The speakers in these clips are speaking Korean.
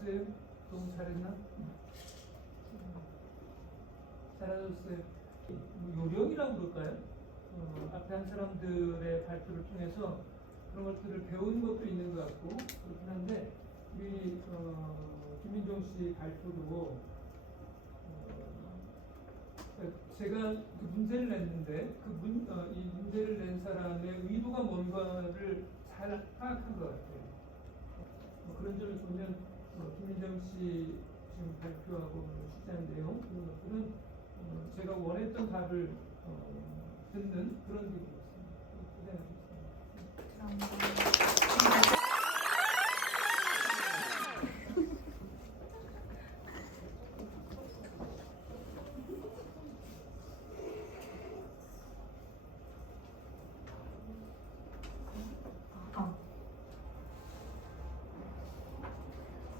잘해줬어요? 너무 잘했나? 잘해줬어요. 뭐 요령이라고 그럴까요? 앞에 한 사람들의 발표를 통해서 그런 것들을 배우는 것도 있는 것 같고 그렇긴 한데 우리 김민정 씨 발표도 제가 그 문제를 냈는데 이 문제를 낸 사람의 의도가 뭔가를 잘 파악한 것 같아요. 그런 점을 보면 김민정 씨 지금 발표하고 취재한 내용 그런 것들은 제가 원했던 답을 듣는 그런 기분이었습니다. 고생하셨습니다.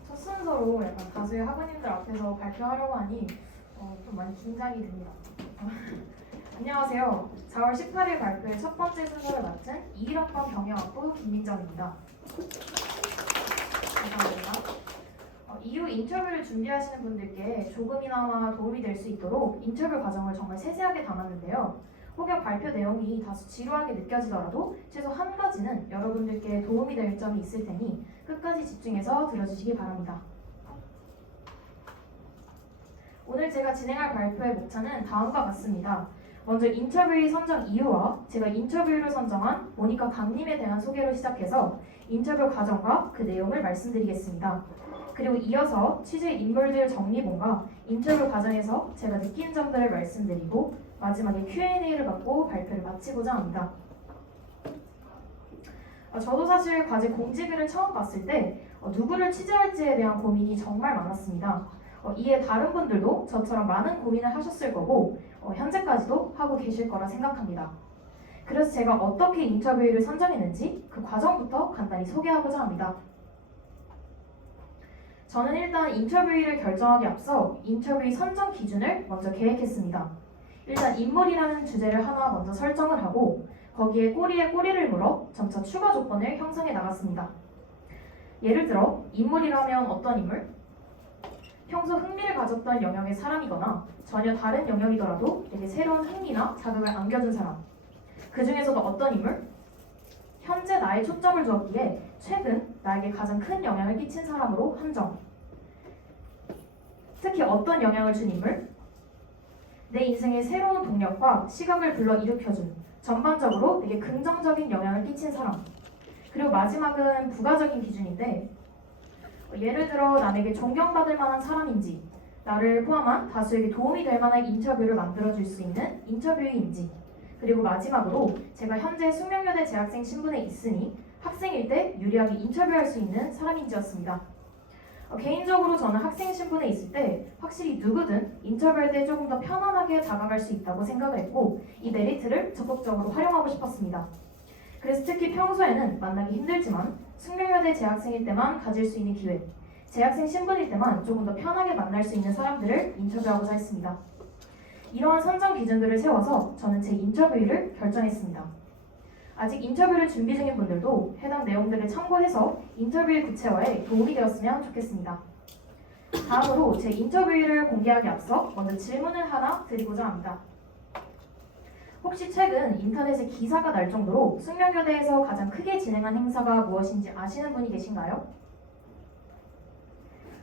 첫 순서로 약간 다수의 학우님들 앞에서 발표하려고 하니 좀 많이 긴장이 됩니다. 안녕하세요. 4월 18일 발표의 첫 번째 순서를 맡은 21학번 경영학부 김민정입니다. 감사합니다. 이후 인터뷰를 준비하시는 분들께 조금이나마 도움이 될 수 있도록 인터뷰 과정을 정말 세세하게 담았는데요. 혹여 발표 내용이 다소 지루하게 느껴지더라도 최소 한 가지는 여러분들께 도움이 될 점이 있을 테니 끝까지 집중해서 들어주시기 바랍니다. 오늘 제가 진행할 발표의 목차는 다음과 같습니다. 먼저 인터뷰의 선정 이유와 제가 인터뷰를 선정한 모니카 강님에 대한 소개로 시작해서 인터뷰 과정과 그 내용을 말씀드리겠습니다. 그리고 이어서 취재 인물들 정리본과 인터뷰 과정에서 제가 느낀 점들을 말씀드리고 마지막에 Q&A를 받고 발표를 마치고자 합니다. 저도 사실 과제 공지글을 처음 봤을 때 누구를 취재할지에 대한 고민이 정말 많았습니다. 이에 다른 분들도 저처럼 많은 고민을 하셨을 거고 현재까지도 하고 계실 거라 생각합니다. 그래서 제가 어떻게 인터뷰를 선정했는지 그 과정부터 간단히 소개하고자 합니다. 저는 일단 인터뷰를 결정하기 앞서 인터뷰 선정 기준을 먼저 계획했습니다. 일단 인물이라는 주제를 하나 먼저 설정을 하고 거기에 꼬리에 꼬리를 물어 점차 추가 조건을 형성해 나갔습니다. 예를 들어 인물이라면 어떤 인물? 평소 흥미를 가졌던 영역의 사람이거나 전혀 다른 영역이더라도 되게 새로운 흥미나 자극을 안겨준 사람. 그 중에서도 어떤 인물? 현재 나에 초점을 두었기에 최근 나에게 가장 큰 영향을 끼친 사람으로 한정. 특히 어떤 영향을 준 인물? 내 인생에 새로운 동력과 시각을 불러일으켜준 전반적으로 되게 긍정적인 영향을 끼친 사람. 그리고 마지막은 부가적인 기준인데 예를 들어 남에게 존경받을 만한 사람인지 나를 포함한 다수에게 도움이 될 만한 인터뷰를 만들어줄 수 있는 인터뷰인지 그리고 마지막으로 제가 현재 숙명여대 재학생 신분에 있으니 학생일 때 유리하게 인터뷰할 수 있는 사람인지였습니다. 개인적으로 저는 학생 신분에 있을 때 확실히 누구든 인터뷰할 때 조금 더 편안하게 다가갈 수 있다고 생각을 했고 이 메리트를 적극적으로 활용하고 싶었습니다. 그래서 특히 평소에는 만나기 힘들지만 숙명여대 재학생일 때만 가질 수 있는 기회, 재학생 신분일 때만 조금 더 편하게 만날 수 있는 사람들을 인터뷰하고자 했습니다. 이러한 선정 기준들을 세워서 저는 제 인터뷰를 결정했습니다. 아직 인터뷰를 준비 중인 분들도 해당 내용들을 참고해서 인터뷰의 구체화에 도움이 되었으면 좋겠습니다. 다음으로 제 인터뷰를 공개하기 앞서 먼저 질문을 하나 드리고자 합니다. 혹시 최근 인터넷에 기사가 날 정도로 숙명여대에서 가장 크게 진행한 행사가 무엇인지 아시는 분이 계신가요?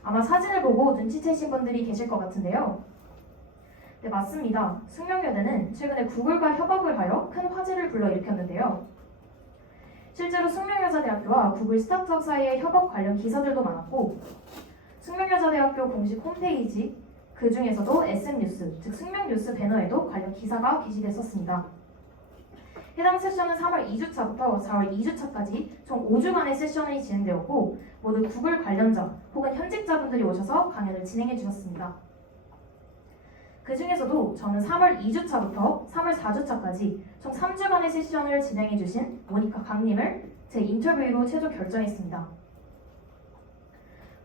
아마 사진을 보고 눈치채신 분들이 계실 것 같은데요. 네, 맞습니다. 숙명여대는 최근에 구글과 협업을 하여 큰 화제를 불러일으켰는데요. 실제로 숙명여자대학교와 구글 스타트업 사이의 협업 관련 기사들도 많았고 숙명여자대학교 공식 홈페이지 그 중에서도 SM뉴스, 즉 숙명뉴스 배너에도 관련 기사가 게시됐었습니다. 해당 세션은 3월 2주차부터 4월 2주차까지 총 5주간의 세션이 진행되었고 모두 구글 관련자 혹은 현직자분들이 오셔서 강연을 진행해 주셨습니다. 그 중에서도 저는 3월 2주차부터 3월 4주차까지 총 3주간의 세션을 진행해 주신 모니카 강님을 제 인터뷰로 최종 결정했습니다.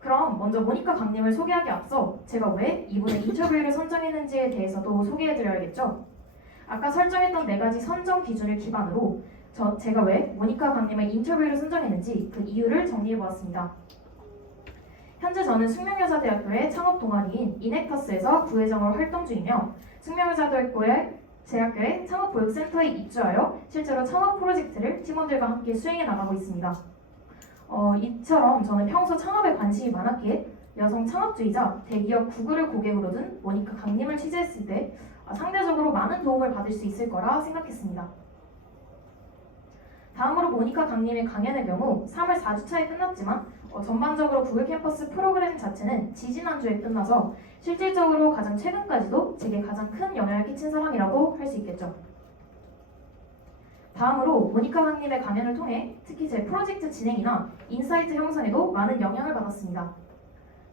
그럼 먼저 모니카 강님을 소개하기 앞서 제가 왜 이분의 인터뷰를 선정했는지에 대해서도 소개해드려야겠죠? 아까 설정했던 4가지 선정 기준을 기반으로 제가 왜 모니카 강님의 인터뷰를 선정했는지 그 이유를 정리해보았습니다. 현재 저는 숙명여자대학교의 창업 동아리인 이넥터스에서 부회장으로 활동 중이며 숙명여자대학교의 창업보육센터에 입주하여 실제로 창업 프로젝트를 팀원들과 함께 수행해 나가고 있습니다. 이처럼 저는 평소 창업에 관심이 많았기에 여성 창업주의자 대기업 구글을 고객으로 둔 모니카 강님을 취재했을 때 상대적으로 많은 도움을 받을 수 있을 거라 생각했습니다. 다음으로 모니카 강님의 강연의 경우 3월 4주차에 끝났지만 전반적으로 구글 캠퍼스 프로그램 자체는 지지난주에 끝나서 실질적으로 가장 최근까지도 제게 가장 큰 영향을 끼친 사람이라고 할 수 있겠죠. 다음으로 모니카 강님의 강연을 통해 특히 제 프로젝트 진행이나 인사이트 형성에도 많은 영향을 받았습니다.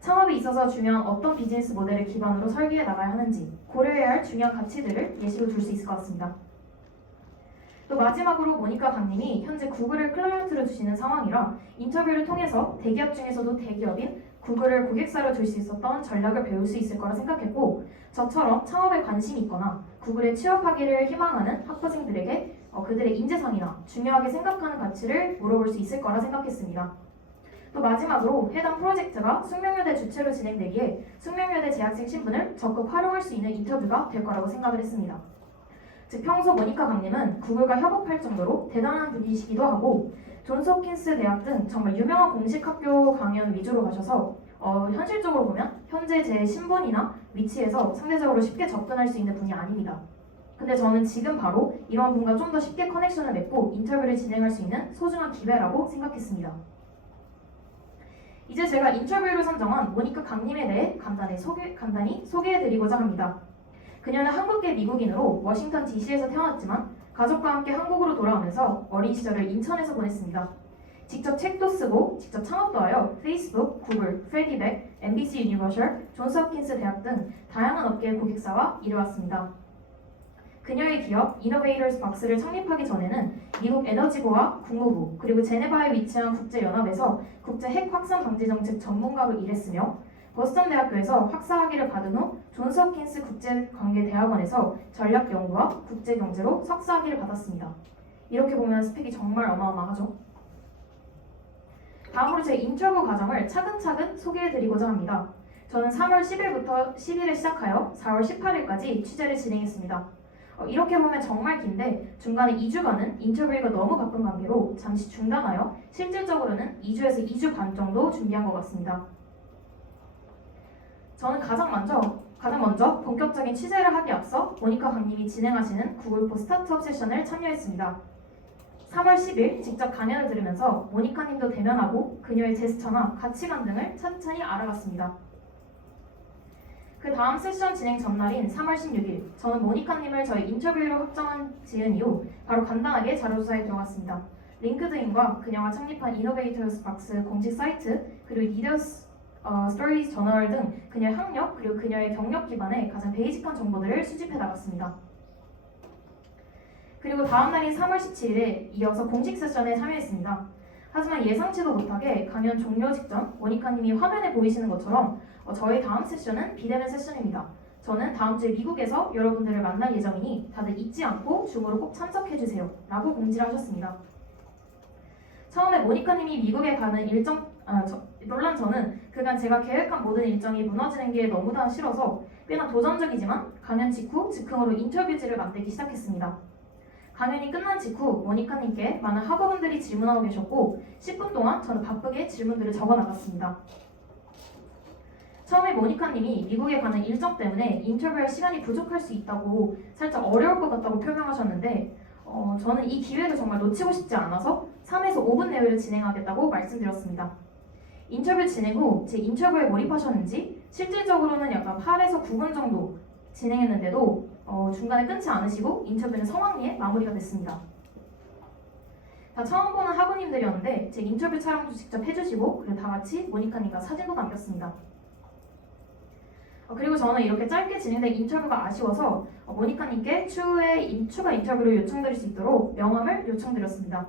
창업에 있어서 중요한 어떤 비즈니스 모델을 기반으로 설계해 나가야 하는지 고려해야 할 중요한 가치들을 예시로 들 수 있을 것 같습니다. 또 마지막으로 모니카 강님이 현재 구글을 클라이언트로 두시는 상황이라 인터뷰를 통해서 대기업 중에서도 대기업인 구글을 고객사로 둘 수 있었던 전략을 배울 수 있을 거라 생각했고 저처럼 창업에 관심이 있거나 구글에 취업하기를 희망하는 학부생들에게 그들의 인재상이나 중요하게 생각하는 가치를 물어볼 수 있을 거라 생각했습니다. 또 마지막으로 해당 프로젝트가 숙명여대 주최로 진행되기에 숙명여대 재학생 신분을 적극 활용할 수 있는 인터뷰가 될 거라고 생각을 했습니다. 즉 평소 모니카 강님은 구글과 협업할 정도로 대단한 분이시기도 하고 존스홉킨스 대학 등 정말 유명한 공식 학교 강연 위주로 가셔서 현실적으로 보면 현재 제 신분이나 위치에서 상대적으로 쉽게 접근할 수 있는 분이 아닙니다. 근데 저는 지금 바로 이런 분과 좀 더 쉽게 커넥션을 맺고 인터뷰를 진행할 수 있는 소중한 기회라고 생각했습니다. 이제 제가 인터뷰로 선정한 모니카 강님에 대해 간단히 소개해드리고자 합니다. 그녀는 한국계 미국인으로 워싱턴 DC에서 태어났지만 가족과 함께 한국으로 돌아오면서 어린 시절을 인천에서 보냈습니다. 직접 책도 쓰고 직접 창업도 하여 페이스북, 구글, 프레디백, NBC 유니버셜, 존스홉킨스 대학 등 다양한 업계의 고객사와 일해왔습니다. 그녀의 기업 이노베이터스 박스를 창립하기 전에는 미국 에너지부와 국무부 그리고 제네바에 위치한 국제연합에서 국제 핵 확산 방지 정책 전문가로 일했으며 보스턴 대학교에서 학사학위를 받은 후 존스홉킨스 국제관계대학원에서 전략연구와 국제경제로 석사학위를 받았습니다. 이렇게 보면 스펙이 정말 어마어마하죠. 다음으로 제 인터뷰 과정을 차근차근 소개해드리고자 합니다. 저는 3월 10일부터 10일에 시작하여 4월 18일까지 취재를 진행했습니다. 이렇게 보면 정말 긴데 중간에 2주간은 인터뷰가 너무 바쁜 관계로 잠시 중단하여 실질적으로는 2주에서 2주 반 정도 준비한 것 같습니다. 저는 가장 먼저 본격적인 취재를 하기 앞서 모니카 강님이 진행하시는 구글포 스타트업 세션을 참여했습니다. 3월 10일 직접 강연을 들으면서 모니카님도 대면하고 그녀의 제스처나 가치관 등을 천천히 알아갔습니다. 그 다음 세션 진행 전날인 3월 16일 저는 모니카님을 저희 인터뷰로 확정한 지은 이후 바로 간단하게 자료조사에 들어갔습니다. 링크드인과 그녀가 창립한 이노베이터스 박스 공식 사이트 그리고 리더스 스토리즈 저널 등 그녀의 학력 그리고 그녀의 경력 기반의 가장 베이직한 정보들을 수집해 나갔습니다. 그리고 다음 날인 3월 17일에 이어서 공식 세션에 참여했습니다. 하지만 예상치도 못하게 강연 종료 직전 모니카님이 화면에 보이시는 것처럼 저희 다음 세션은 비대면 세션입니다. 저는 다음 주에 미국에서 여러분들을 만날 예정이니 다들 잊지 않고 줌으로 꼭 참석해주세요 라고 공지를 하셨습니다. 처음에 모니카님이 미국에 가는 놀란 저는 그간 제가 계획한 모든 일정이 무너지는 게 너무나 싫어서 꽤나 도전적이지만 강연 직후 즉흥으로 인터뷰지를 만들기 시작했습니다. 강연이 끝난 직후 모니카님께 많은 학우분들이 질문하고 계셨고 10분 동안 저는 바쁘게 질문들을 적어 나갔습니다. 처음에 모니카님이 미국에 가는 일정 때문에 인터뷰할 시간이 부족할 수 있다고 살짝 어려울 것 같다고 표명하셨는데 저는 이 기회를 정말 놓치고 싶지 않아서 3에서 5분 내외로 진행하겠다고 말씀드렸습니다. 인터뷰 진행 후 제 인터뷰에 몰입하셨는지 실질적으로는 약간 8에서 9분 정도 진행했는데도 중간에 끊지 않으시고 인터뷰는 성황리에 마무리가 됐습니다. 다 처음 보는 학우님들이었는데 제 인터뷰 촬영도 직접 해주시고 그리고 다 같이 모니카님과 사진도 남겼습니다. 그리고 저는 이렇게 짧게 진행된 인터뷰가 아쉬워서 모니카님께 추후에 추가 인터뷰를 요청드릴 수 있도록 명함을 요청드렸습니다.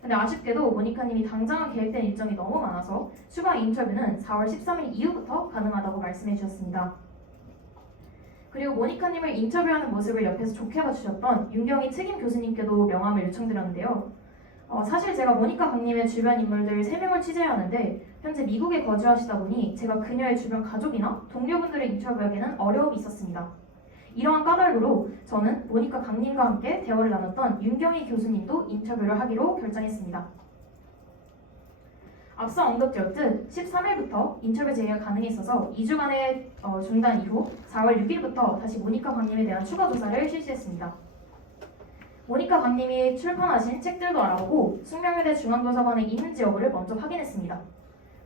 근데 아쉽게도 모니카님이 당장 계획된 일정이 너무 많아서 추가 인터뷰는 4월 13일 이후부터 가능하다고 말씀해 주셨습니다. 그리고 모니카님을 인터뷰하는 모습을 옆에서 좋게 봐주셨던 윤경희 책임 교수님께도 명함을 요청드렸는데요. 사실 제가 모니카 강님의 주변 인물들 3명을 취재하는데 현재 미국에 거주하시다 보니 제가 그녀의 주변 가족이나 동료분들을 인터뷰하기에는 어려움이 있었습니다. 이러한 까닭으로 저는 모니카 강님과 함께 대화를 나눴던 윤경희 교수님도 인터뷰를 하기로 결정했습니다. 앞서 언급드렸듯 13일부터 인터뷰 제의가 가능했어서 2주간의 중단 이후 4월 6일부터 다시 모니카 강님에 대한 추가 조사를 실시했습니다. 모니카 강님이 출판하신 책들도 알아보고 숙명여대 중앙도서관에 있는지 여부를 먼저 확인했습니다.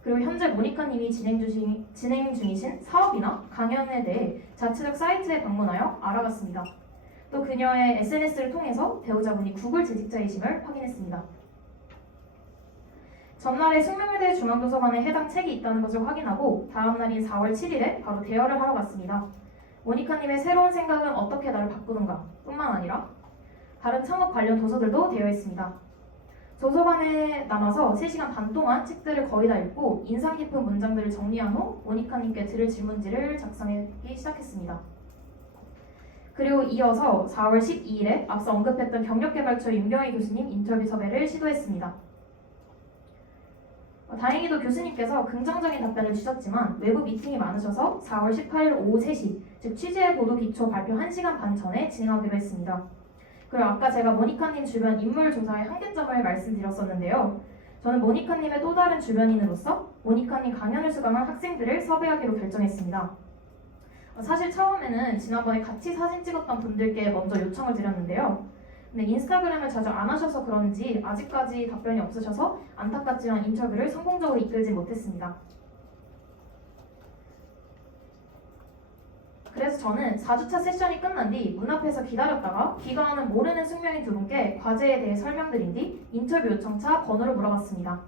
그리고 현재 모니카님이 진행 중이신 사업이나 강연에 대해 자체적 사이트에 방문하여 알아봤습니다. 또 그녀의 SNS를 통해서 배우자분이 구글 재직자이심을 확인했습니다. 전날에 숙명여대 중앙도서관에 해당 책이 있다는 것을 확인하고 다음날인 4월 7일에 바로 대여를 하러 갔습니다. 모니카님의 새로운 생각은 어떻게 나를 바꾸는가 뿐만 아니라 다른 창업 관련 도서들도 되어 있습니다. 도서관에 남아서 3시간 반 동안 책들을 거의 다 읽고 인상 깊은 문장들을 정리한 후 모니카님께 드릴 질문지를 작성하기 시작했습니다. 그리고 이어서 4월 12일에 앞서 언급했던 경력개발처 윤경희 교수님 인터뷰 섭외를 시도했습니다. 다행히도 교수님께서 긍정적인 답변을 주셨지만 외부 미팅이 많으셔서 4월 18일 오후 3시, 즉 취재 보도 기초 발표 1시간 반 전에 진행하기로 했습니다. 그리고 아까 제가 모니카님 주변 인물 조사의 한계점을 말씀드렸었는데요. 저는 모니카님의 또 다른 주변인으로서 모니카님 강연을 수강한 학생들을 섭외하기로 결정했습니다. 사실 처음에는 지난번에 같이 사진 찍었던 분들께 먼저 요청을 드렸는데요. 근데 인스타그램을 자주 안 하셔서 그런지 아직까지 답변이 없으셔서 안타깝지만 인터뷰를 성공적으로 이끌지 못했습니다. 그래서 저는 4주차 세션이 끝난 뒤 문 앞에서 기다렸다가 귀가하는 모르는 숙명인 두 분께 과제에 대해 설명드린 뒤 인터뷰 요청차 번호를 물어봤습니다.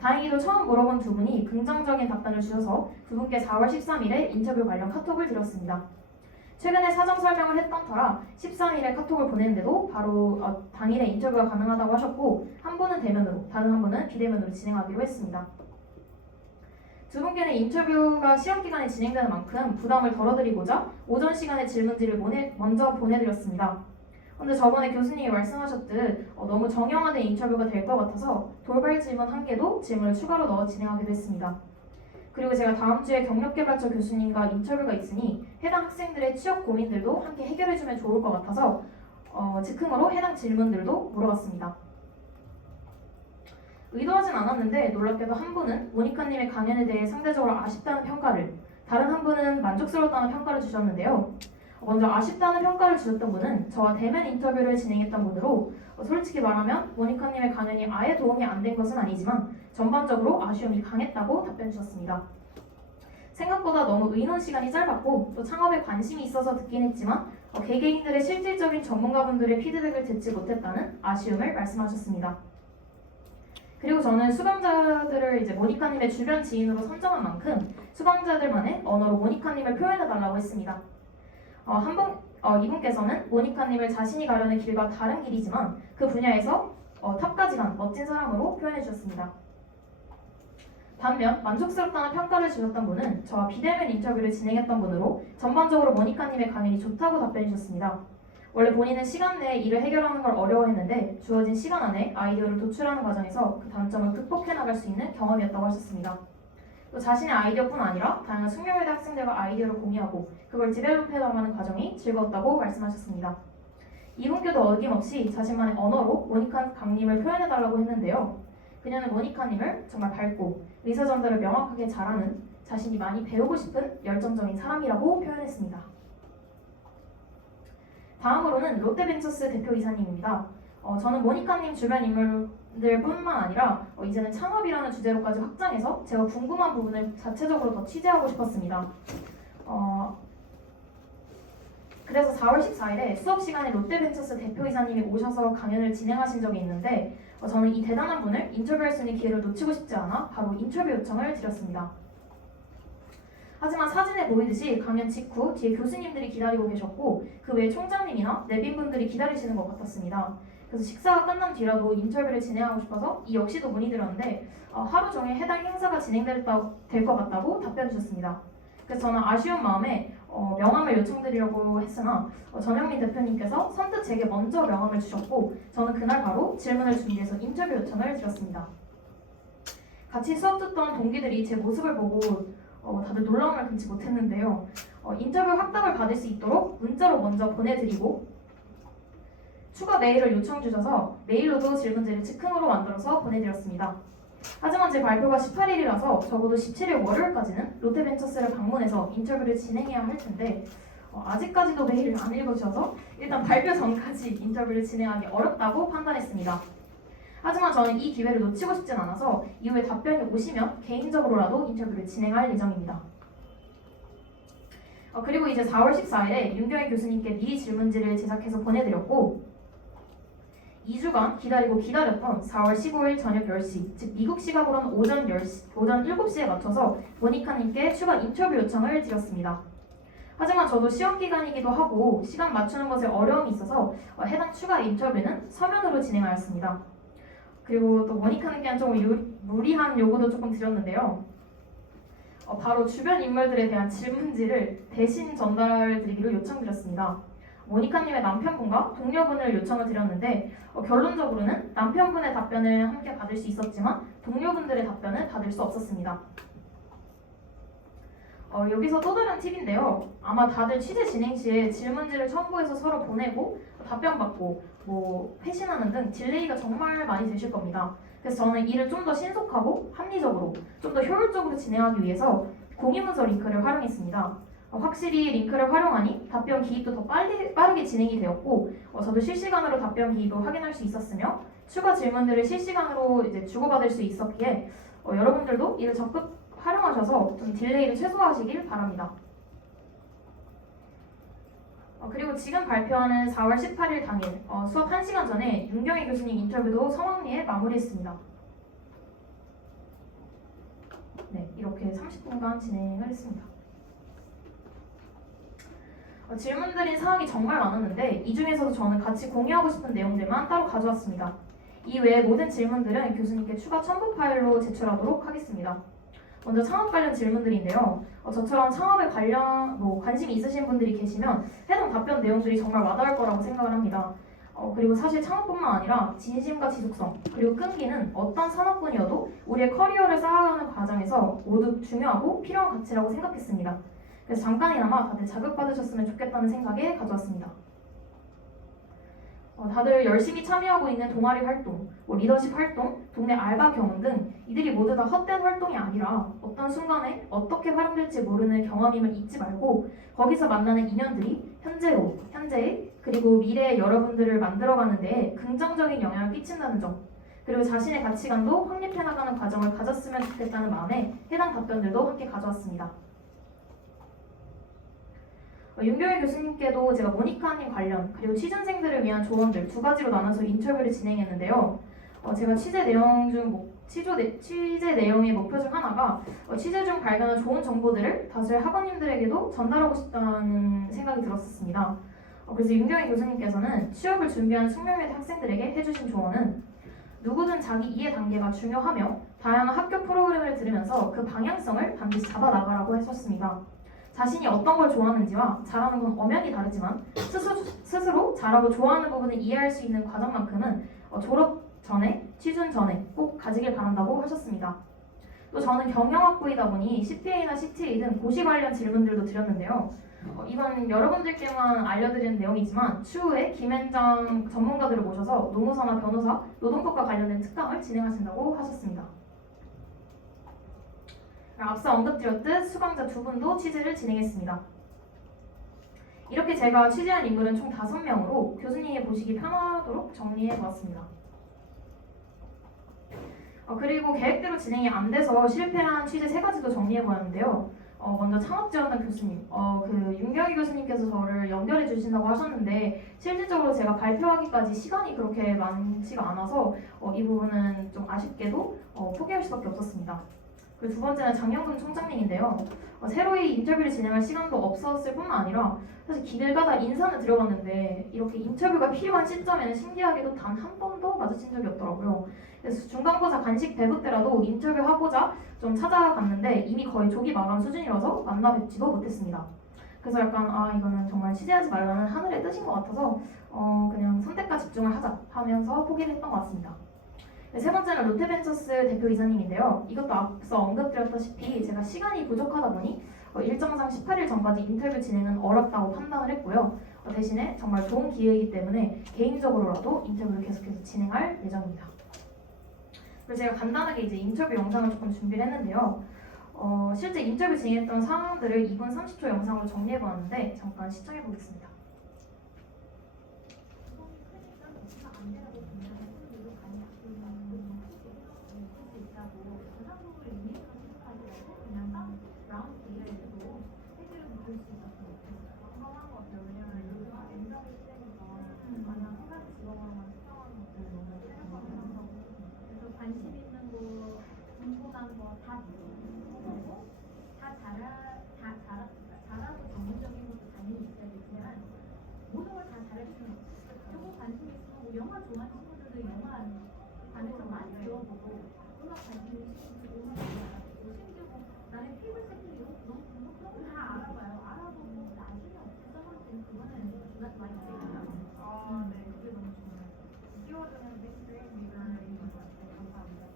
다행히도 처음 물어본 두 분이 긍정적인 답변을 주셔서 두 분께 4월 13일에 인터뷰 관련 카톡을 드렸습니다. 최근에 사정 설명을 했던 터라 13일에 카톡을 보냈는데도 바로 당일에 인터뷰가 가능하다고 하셨고 한 분은 대면으로, 다른 한 분은 비대면으로 진행하기로 했습니다. 두 분께는 인터뷰가 시험 기간에 진행되는 만큼 부담을 덜어드리고자 오전 시간에 질문지를 먼저 보내드렸습니다. 근데 저번에 교수님이 말씀하셨듯 너무 정형화된 인터뷰가 될 것 같아서 돌발 질문 1개도 질문을 추가로 넣어 진행하기도 했습니다. 그리고 제가 다음 주에 경력개발처 교수님과 인터뷰가 있으니 해당 학생들의 취업 고민들도 함께 해결해주면 좋을 것 같아서 즉흥으로 해당 질문들도 물어봤습니다. 의도하진 않았는데 놀랍게도 한 분은 모니카님의 강연에 대해 상대적으로 아쉽다는 평가를, 다른 한 분은 만족스러웠다는 평가를 주셨는데요. 먼저 아쉽다는 평가를 주셨던 분은 저와 대면 인터뷰를 진행했던 분으로 솔직히 말하면 모니카님의 강연이 아예 도움이 안 된 것은 아니지만 전반적으로 아쉬움이 강했다고 답변 주셨습니다. 생각보다 너무 의논 시간이 짧았고 또 창업에 관심이 있어서 듣긴 했지만 개개인들의 실질적인 전문가분들의 피드백을 듣지 못했다는 아쉬움을 말씀하셨습니다. 그리고 저는 수강자들을 이제 모니카님의 주변 지인으로 선정한 만큼 수강자들만의 언어로 모니카님을 표현해달라고 했습니다. 이분께서는 모니카님을 자신이 가려는 길과 다른 길이지만 그 분야에서 탑까지 간 멋진 사람으로 표현해 주셨습니다. 반면 만족스럽다는 평가를 주셨던 분은 저와 비대면 인터뷰를 진행했던 분으로 전반적으로 모니카님의 강연이 좋다고 답변해 주셨습니다. 원래 본인은 시간 내에 일을 해결하는 걸 어려워했는데 주어진 시간 안에 아이디어를 도출하는 과정에서 그 단점을 극복해 나갈 수 있는 경험이었다고 하셨습니다. 또 자신의 아이디어뿐 아니라 다양한 숙명여대 학생들과 아이디어를 공유하고 그걸 디벨롭해 나가는 과정이 즐거웠다고 말씀하셨습니다. 이분께도 어김없이 자신만의 언어로 모니카 강님을 표현해달라고 했는데요. 그녀는 모니카님을 정말 밝고 의사 전달을 명확하게 잘하는 자신이 많이 배우고 싶은 열정적인 사람이라고 표현했습니다. 다음으로는 롯데벤처스 대표이사님입니다. 저는 모니카님 주변 인물들뿐만 아니라 이제는 창업이라는 주제로까지 확장해서 제가 궁금한 부분을 자체적으로 더 취재하고 싶었습니다. 그래서 4월 14일에 수업 시간에 롯데벤처스 대표이사님이 오셔서 강연을 진행하신 적이 있는데 저는 이 대단한 분을 인터뷰할 수 있는 기회를 놓치고 싶지 않아 바로 인터뷰 요청을 드렸습니다. 하지만 사진에 보이듯이 강연 직후 뒤에 교수님들이 기다리고 계셨고 그 외에 총장님이나 내빈분들이 기다리시는 것 같았습니다. 그래서 식사가 끝난 뒤라도 인터뷰를 진행하고 싶어서 이 역시도 문의드렸는데 하루 종일 해당 행사가 진행될 것 같다고 답변 주셨습니다. 그래서 저는 아쉬운 마음에 명함을 요청드리려고 했으나 전영민 대표님께서 선뜻 제게 먼저 명함을 주셨고 저는 그날 바로 질문을 준비해서 인터뷰 요청을 드렸습니다. 같이 수업 듣던 동기들이 제 모습을 보고 다들 놀라움을 금치 못했는데요. 인터뷰 확답을 받을 수 있도록 문자로 먼저 보내드리고 추가 메일을 요청 주셔서 메일로도 질문지를 즉흥으로 만들어서 보내드렸습니다. 하지만 제 발표가 18일이라서 적어도 17일 월요일까지는 롯데벤처스를 방문해서 인터뷰를 진행해야 할 텐데 아직까지도 메일을 안 읽으셔서 일단 발표 전까지 인터뷰를 진행하기 어렵다고 판단했습니다. 하지만 저는 이 기회를 놓치고 싶진 않아서 이후에 답변이 오시면 개인적으로라도 인터뷰를 진행할 예정입니다. 그리고 이제 4월 14일에 윤경희 교수님께 미리 질문지를 제작해서 보내드렸고 2주간 기다렸던 4월 15일 저녁 10시, 즉 미국 시각으로는 오전 7시에 맞춰서 모니카님께 추가 인터뷰 요청을 드렸습니다. 하지만 저도 시험 기간이기도 하고 시간 맞추는 것에 어려움이 있어서 해당 추가 인터뷰는 서면으로 진행하였습니다. 그리고 또 모니카님께는 좀 무리한 요구도 조금 드렸는데요. 바로 주변 인물들에 대한 질문지를 대신 전달드리기로 요청드렸습니다. 모니카님의 남편분과 동료분을 요청을 드렸는데 결론적으로는 남편분의 답변을 함께 받을 수 있었지만 동료분들의 답변을 받을 수 없었습니다. 여기서 또 다른 팁인데요. 아마 다들 취재 진행 시에 질문지를 첨부해서 서로 보내고 답변 받고 회신하는 등 딜레이가 정말 많이 되실 겁니다. 그래서 저는 이를 좀 더 신속하고 합리적으로 좀 더 효율적으로 진행하기 위해서 공유문서 링크를 활용했습니다. 확실히 링크를 활용하니 답변 기입도 더 빠르게 진행이 되었고 저도 실시간으로 답변 기입을 확인할 수 있었으며 추가 질문들을 실시간으로 이제 주고받을 수 있었기에 여러분들도 이를 적극 활용하셔서 좀 딜레이를 최소화하시길 바랍니다. 그리고 지금 발표하는 4월 18일 당일 수업 1시간 전에 윤경희 교수님 인터뷰도 성황리에 마무리했습니다. 네, 이렇게 30분간 진행을 했습니다. 질문드린 사항이 정말 많았는데 이 중에서도 저는 같이 공유하고 싶은 내용들만 따로 가져왔습니다. 이외에 모든 질문들은 교수님께 추가 첨부 파일로 제출하도록 하겠습니다. 먼저 창업 관련 질문들인데요. 저처럼 창업에 관심이 있으신 분들이 계시면 해당 답변 내용들이 정말 와닿을 거라고 생각을 합니다. 그리고 사실 창업뿐만 아니라 진심과 지속성, 그리고 끈기는 어떤 산업군이어도 우리의 커리어를 쌓아가는 과정에서 모두 중요하고 필요한 가치라고 생각했습니다. 그래서 잠깐이나마 다들 자극받으셨으면 좋겠다는 생각에 가져왔습니다. 다들 열심히 참여하고 있는 동아리 활동, 리더십 활동, 동네 알바 경험 등 이들이 모두 다 헛된 활동이 아니라 어떤 순간에 어떻게 활용될지 모르는 경험임을 잊지 말고 거기서 만나는 인연들이 현재의 그리고 미래의 여러분들을 만들어가는 데 긍정적인 영향을 끼친다는 점, 그리고 자신의 가치관도 확립해나가는 과정을 가졌으면 좋겠다는 마음에 해당 답변들도 함께 가져왔습니다. 윤경희 교수님께도 제가 모니카님 관련 그리고 취준생들을 위한 조언들 두 가지로 나눠서 인터뷰를 진행했는데요. 제가 취재 내용의 목표 중 하나가 취재 중 발견한 좋은 정보들을 다수의 학원님들에게도 전달하고 싶다는 생각이 들었습니다. 그래서 윤경희 교수님께서는 취업을 준비하는 숙명여대 학생들에게 해주신 조언은 누구든 자기 이해 단계가 중요하며 다양한 학교 프로그램을 들으면서 그 방향성을 반드시 잡아 나가라고 하셨습니다. 자신이 어떤 걸 좋아하는지와 잘하는 건 엄연히 다르지만 스스로 잘하고 좋아하는 부분을 이해할 수 있는 과정만큼은 졸업 전에, 취준 전에 꼭 가지길 바란다고 하셨습니다. 또 저는 경영학부이다 보니 CPA나 CTA 등 고시 관련 질문들도 드렸는데요. 이건 여러분들께만 알려드리는 내용이지만 추후에 김현장 전문가들을 모셔서 노무사나 변호사, 노동법과 관련된 특강을 진행하신다고 하셨습니다. 앞서 언급드렸듯 수강자 두 분도 취재를 진행했습니다. 이렇게 제가 취재한 인물은 총 5명으로 교수님이 보시기 편하도록 정리해보았습니다. 그리고 계획대로 진행이 안 돼서 실패한 취재 3가지도 정리해보았는데요. 먼저 창업지원단 교수님, 윤경희 교수님께서 저를 연결해 주신다고 하셨는데 실질적으로 제가 발표하기까지 시간이 그렇게 많지가 않아서 이 부분은 좀 아쉽게도 포기할 수밖에 없었습니다. 그리고 두 번째는 장영근 총장님인데요. 새로이 인터뷰를 진행할 시간도 없었을 뿐만 아니라 사실 길 가다 인사는 드려봤는데 이렇게 인터뷰가 필요한 시점에는 신기하게도 단 한 번도 마주친 적이 없더라고요. 그래서 중간고사 간식 배부 때라도 인터뷰하고자 좀 찾아갔는데 이미 거의 조기 마감 수준이라서 만나 뵙지도 못했습니다. 그래서 약간 이거는 정말 취재하지 말라는 하늘의 뜻인 것 같아서 그냥 선택과 집중을 하자 하면서 포기를 했던 것 같습니다. 네, 세 번째는 롯데벤처스 대표 이사님인데요. 이것도 앞서 언급드렸다시피 제가 시간이 부족하다 보니 일정상 18일 전까지 인터뷰 진행은 어렵다고 판단을 했고요. 대신에 정말 좋은 기회이기 때문에 개인적으로라도 인터뷰를 계속해서 진행할 예정입니다. 그래서 제가 간단하게 이제 인터뷰 영상을 조금 준비를 했는데요. 실제 인터뷰 진행했던 상황들을 2분 30초 영상으로 정리해보았는데 잠깐 시청해보겠습니다. 관심 있는 거, 궁금한 거 다 물어보고 잘하고 전문적인 것도 당연히 있어야겠지만 모든 걸 다 잘할 수는 없어요. 조금 관심 있으면 뭐 영화 좋아하는 친구들도 영화 관해서 많이 들어보고 음악 관심 있는 친구들도 음악 알아보고 심지어 뭐 나는 피부 세팅 이런 거 너무 그런 거 다 알아봐요. 알아보고 나중에 어떻게 써볼 때는 그거는 중간 많이 되거든요. 네, 그게 너무 중요해요. 키워드는 믹스입니다. 감사합니다.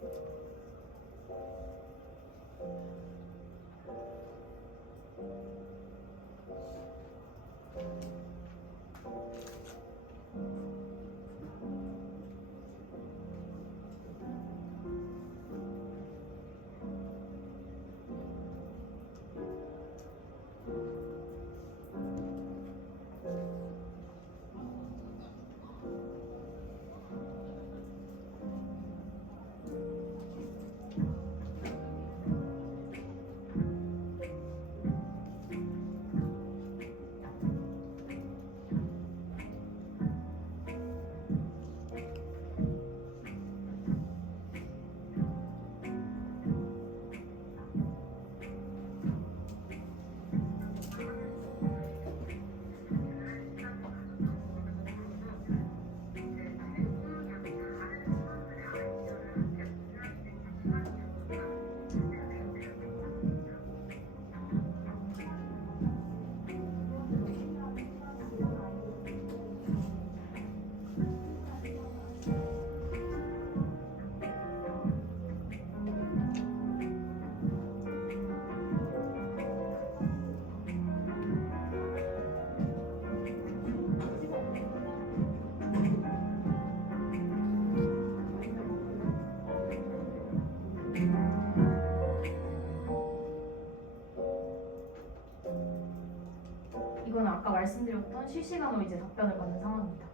이건 아까 말씀드렸던 실시간으로 이제 답변을 받는 상황입니다.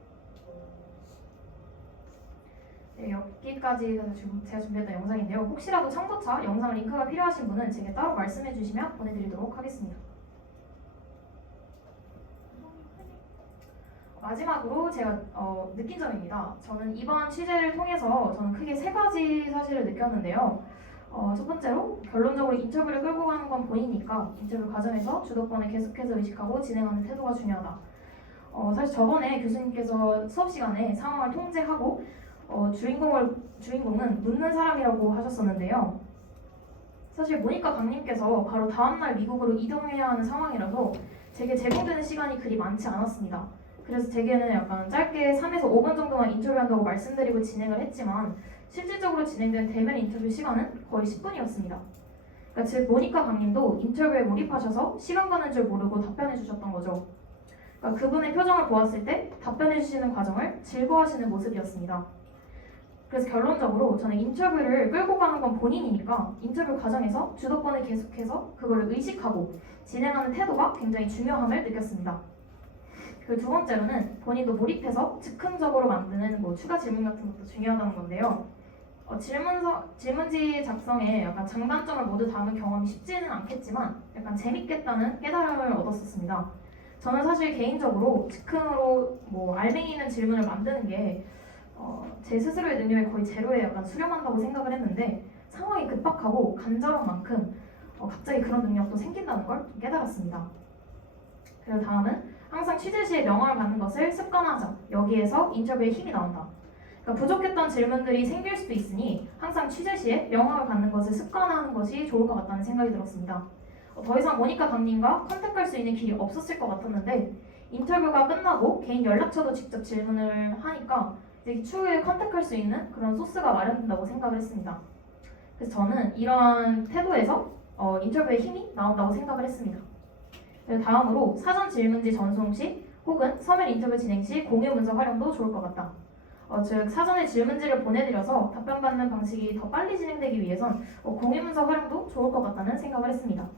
네, 여기까지 지금 제가 준비했던 영상인데요. 혹시라도 참고차 영상 링크가 필요하신 분은 제게 따로 말씀해 주시면 보내드리도록 하겠습니다. 마지막으로 제가 느낀 점입니다. 저는 이번 취재를 통해서 저는 크게 세 가지 사실을 느꼈는데요. 첫 번째로 결론적으로 인터뷰를 끌고 가는 건 본인이니까 인터뷰 과정에서 주도권을 계속해서 의식하고 진행하는 태도가 중요하다. 사실 저번에 교수님께서 수업 시간에 상황을 통제하고 주인공은 묻는 사람이라고 하셨었는데요. 사실 모니카 강님께서 바로 다음날 미국으로 이동해야 하는 상황이라서 제게 제공되는 시간이 그리 많지 않았습니다. 그래서 제게는 약간 짧게 3에서 5분 정도만 인터뷰한다고 말씀드리고 진행을 했지만 실질적으로 진행된 대면 인터뷰 시간은 거의 10분이었습니다. 그러니까 즉 모니카 강님도 인터뷰에 몰입하셔서 시간 가는 줄 모르고 답변해 주셨던 거죠. 그러니까 그분의 표정을 보았을 때 답변해 주시는 과정을 즐거워하시는 모습이었습니다. 그래서 결론적으로 저는 인터뷰를 끌고 가는 건 본인이니까 인터뷰 과정에서 주도권을 계속해서 그걸 의식하고 진행하는 태도가 굉장히 중요함을 느꼈습니다. 그 두 번째로는 본인도 몰입해서 즉흥적으로 만드는 추가 질문 같은 것도 중요하다는 건데요. 질문지 작성에 약간 장단점을 모두 담은 경험이 쉽지는 않겠지만 약간 재밌겠다는 깨달음을 얻었었습니다. 저는 사실 개인적으로 즉흥으로 알맹이 있는 질문을 만드는 게 제 스스로의 능력이 거의 제로에 약간 수렴한다고 생각을 했는데 상황이 급박하고 간절한 만큼 갑자기 그런 능력도 생긴다는 걸 깨달았습니다. 그리고 다음은 항상 취재 시에 명함을 받는 것을 습관화하자. 여기에서 인터뷰에 힘이 나온다. 그러니까 부족했던 질문들이 생길 수도 있으니 항상 취재 시에 명함을 받는 것을 습관화하는 것이 좋을 것 같다는 생각이 들었습니다. 더 이상 모니카 강님과 컨택할 수 있는 길이 없었을 것 같았는데 인터뷰가 끝나고 개인 연락처도 직접 질문을 하니까 이제 추후에 컨택할 수 있는 그런 소스가 마련된다고 생각을 했습니다. 그래서 저는 이런 태도에서 인터뷰에 힘이 나온다고 생각을 했습니다. 그리고 다음으로 사전 질문지 전송 시 혹은 서면 인터뷰 진행 시 공유 문서 활용도 좋을 것 같다. 즉 사전에 질문지를 보내드려서 답변받는 방식이 더 빨리 진행되기 위해선 공유 문서 활용도 좋을 것 같다는 생각을 했습니다.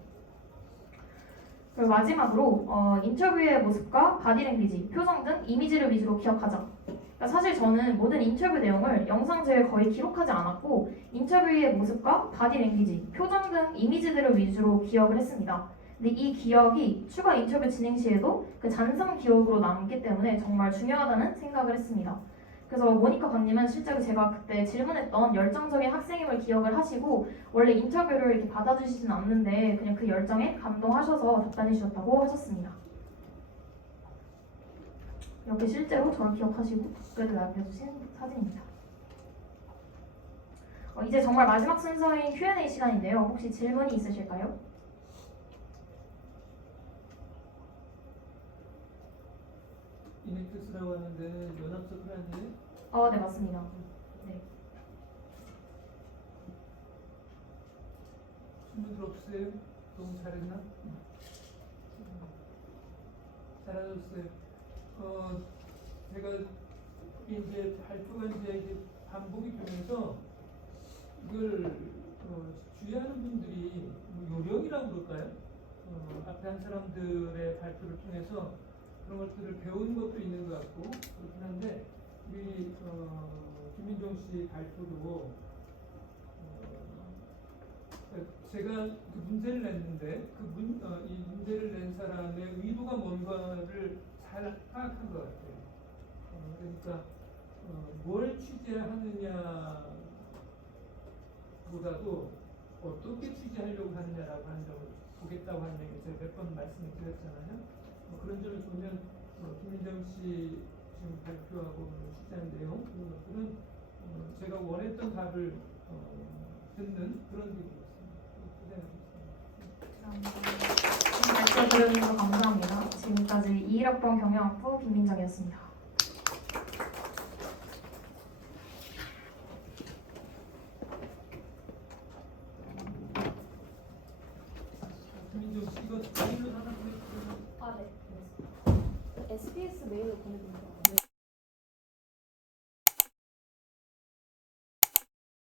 그리고 마지막으로 인터뷰의 모습과 바디랭귀지, 표정 등 이미지를 위주로 기억하자. 그러니까 사실 저는 모든 인터뷰 내용을 영상제에 거의 기록하지 않았고 인터뷰의 모습과 바디랭귀지, 표정 등 이미지들을 위주로 기억을 했습니다. 근데 이 기억이 추가 인터뷰 진행 시에도 그 잔상 기억으로 남기 때문에 정말 중요하다는 생각을 했습니다. 그래서 모니카 강님은 실제로 제가 그때 질문했던 열정적인 학생임을 기억을 하시고 원래 인터뷰를 이렇게 받아주시진 않는데 그냥 그 열정에 감동하셔서 답변해 주셨다고 하셨습니다. 이렇게 실제로 저를 기억하시고 댓글을 남겨주신 사진입니다. 이제 정말 마지막 순서인 Q&A 시간인데요. 혹시 질문이 있으실까요? 이넥트스라고 하는 데는 연합서클 아니에요? 네 맞습니다. 네. 친구들 없어요? 너무 잘했나? 잘하셨어요. 제가 이제 발표가 이제 반복이 되면서 이걸 주의하는 분들이 뭐 요령이라고 그럴까요? 앞에 한 사람들의 발표를 통해서 그런 것들을 배우는 것도 있는 것 같고 그렇긴 한데 우리 김민정 씨 발표도 제가 그 문제를 냈는데 이 문제를 낸 사람의 의도가 뭔가를 잘 파악한 것 같아요. 그러니까 뭘 취재하느냐 보다도 어떻게 취재하려고 하느냐라고 하는 점을 보겠다고 하는 얘기 제가 몇 번 말씀을 드렸잖아요. 그런 점을 보면 김민정 씨 지금 발표하고 취재한 내용 그런 것들은 제가 원했던 답을 듣는 그런 기분이었습니다. 고생하셨습니다. 발표 들어주셔서 감사합니다. 지금까지 21학번 경영학부 김민정이었습니다. 김민정 씨 이거 메일로 하나 보내주세요. 네. SBS 메일로 보내드릴게요.